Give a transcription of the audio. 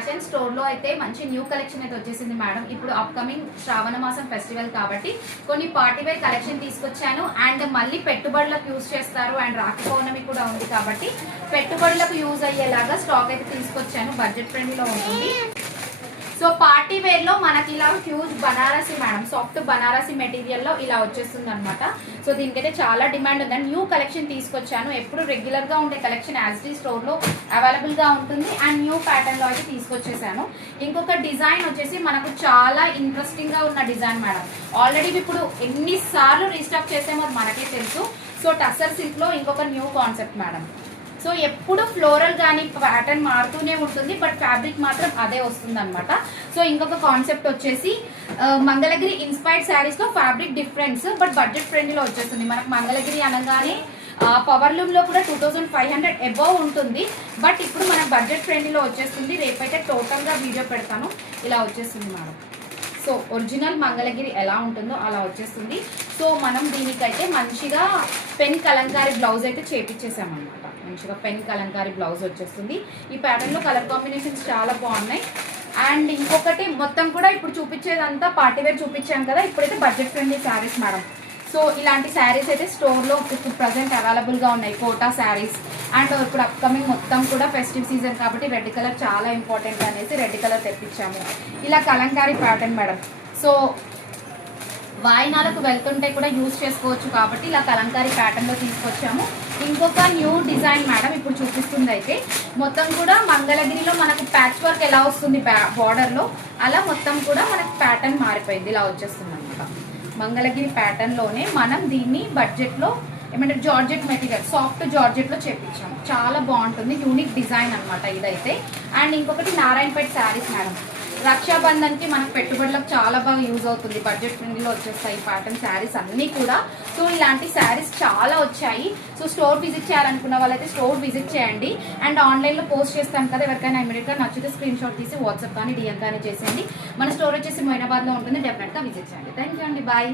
Fashion store లో అయితే మంచి న్యూ కలెక్షన్ అయితే వచ్చేసింది మేడం. ఇప్పుడు అప్కమింగ్ శ్రావణ మాసం ఫెస్టివల్ కాబట్టి కొన్ని పార్టీ వేర్ కలెక్షన్ తీసుకొచ్చాను. అండ్ మళ్ళీ పెట్టుబడులకు యూజ్ చేస్తారు అండ్ రాఖీ పౌర్ణమి కూడా ఉంది కాబట్టి పెట్టుబడులకు యూజ్ అయ్యేలాగా స్టాక్ అయితే తీసుకొచ్చాను. బడ్జెట్ ఫ్రెండ్లీలో ఉంటుంది. సో పార్టీ వేర్ లో మనకి ఇలా huge Banarasi madam, soft Banarasi material లో ఇలా వచ్చేస్తుంది అనమాట. సో దీనికైతే చాలా డిమాండ్ ఉందండి. న్యూ కలెక్షన్ తీసుకొచ్చాను. ఎప్పుడు రెగ్యులర్ గా ఉండే కలెక్షన్ యాజ్ స్టోర్ లో అవైలబుల్ గా ఉంటుంది. అండ్ న్యూ ప్యాటర్న్ లో అయితే తీసుకొచ్చేసాను. ఇంకొక డిజైన్ వచ్చేసి మనకు చాలా ఇంట్రెస్టింగ్ గా ఉన్న డిజైన్ మేడం. ఆల్రెడీ ఇప్పుడు ఎన్నిసార్లు రీస్టాక్ చేసామో మనకే తెలుసు. సో టస్సర్ సిల్క్ లో ఇంకొక న్యూ కాన్సెప్ట్ మేడం. సో ఎప్పుడు ఫ్లోరల్ కానీ ప్యాటర్న్ మారుతూనే ఉంటుంది, బట్ ఫ్యాబ్రిక్ మాత్రం అదే వస్తుంది అనమాట. సో ఇంకొక కాన్సెప్ట్ వచ్చేసి మంగళగిరి ఇన్స్పైర్డ్ శారీస్ లో ఫ్యాబ్రిక్ డిఫరెన్స్, బట్ బడ్జెట్ ఫ్రెండ్లీలో వచ్చేస్తుంది. మనకు మంగళగిరి అనగానే పవర్ లూమ్ లో కూడా 2500 అబౌవ్ ఉంటుంది, బట్ ఇప్పుడు మనకు బడ్జెట్ ఫ్రెండ్లీలో వచ్చేస్తుంది. రేపైతే టోటల్ గా వీడియో పెడతాను. ఇలా వచ్చేస్తుంది మేడం. సో ఒరిజినల్ మంగళగిరి ఎలా ఉంటుందో అలా వచ్చేస్తుంది. సో మనం దీనికైతే మంచిగా పెన్ కలంకారీ బ్లౌజ్ అయితే చేపించేసామన్నమాట. మంచిగా పెన్ కలంకారీ బ్లౌజ్ వచ్చేస్తుంది. ఈ ప్యాటర్న్ లో కలర్ కాంబినేషన్స్ చాలా బాగున్నాయి. అండ్ ఇంకొకటి మొత్తం కూడా ఇప్పుడు చూపించేదంతా పార్టీ వేర్ చూపించాం కదా, ఇప్పుడైతే budget friendly saris madam. So ఇలాంటి శారీస్ అయితే స్టోర్లో ఇప్పుడు ప్రజెంట్ అవైలబుల్గా ఉన్నాయి. కోటా శారీస్ అండ్ ఇప్పుడు అప్కమింగ్ మొత్తం కూడా ఫెస్టివ్ సీజన్ కాబట్టి రెడ్ కలర్ చాలా ఇంపార్టెంట్ అనేసి రెడ్ కలర్ తెప్పించాము. ఇలా కలంకారీ ప్యాటర్న్ మేడం. సో వాయినాలకు వెళ్తుంటే కూడా యూజ్ చేసుకోవచ్చు కాబట్టి ఇలా కలంకారీ ప్యాటర్న్లో తీసుకొచ్చాము. ఇంకొక న్యూ డిజైన్ మేడం ఇప్పుడు చూపిస్తుంది. అయితే మొత్తం కూడా మంగళగిరిలో మనకు ప్యాచ్ వర్క్ ఎలా వస్తుంది బార్డర్లో, అలా మొత్తం కూడా మనకు ప్యాటర్న్ మారిపోయింది. ఇలా వచ్చేస్తుంది అనమాట. మంగళగిరి ప్యాటర్న్లోనే మనం దీన్ని బడ్జెట్లో ఏమంటే జార్జెట్ మెటీరియల్, సాఫ్ట్ జార్జెట్లో చేపించాము. చాలా బాగుంటుంది. యూనిక్ డిజైన్ అనమాట ఇదైతే. అండ్ ఇంకొకటి నారాయణపేట శారీస్ మేడం. రక్షాబంధన్కి మనకు పెట్టుబడులకు చాలా బాగా యూజ్ అవుతుంది. బడ్జెట్ ఫ్రెండ్లీలో వచ్చేస్తాయి ప్యాటర్న్ శారీస్ అన్నీ కూడా. సో ఇలాంటి శారీస్ చాలా వచ్చాయి. సో స్టోర్ విజిట్ చేయాలనుకున్న వాళ్ళైతే స్టోర్ విజిట్ చేయండి. అండ్ ఆన్లైన్లో పోస్ట్ చేస్తాం కదా, ఎవరికైనా ఇమీడియట్గా నచ్చితే స్క్రీన్ షాట్ తీసి వాట్సాప్ కానీ డిఎం కానీ చేసేయండి. మన స్టోర్ వచ్చేసి మొయినాబాద్లో ఉంటుంది. డెఫినెట్గా విజిట్ చేయండి. థ్యాంక్ యూ అండి. బాయ్.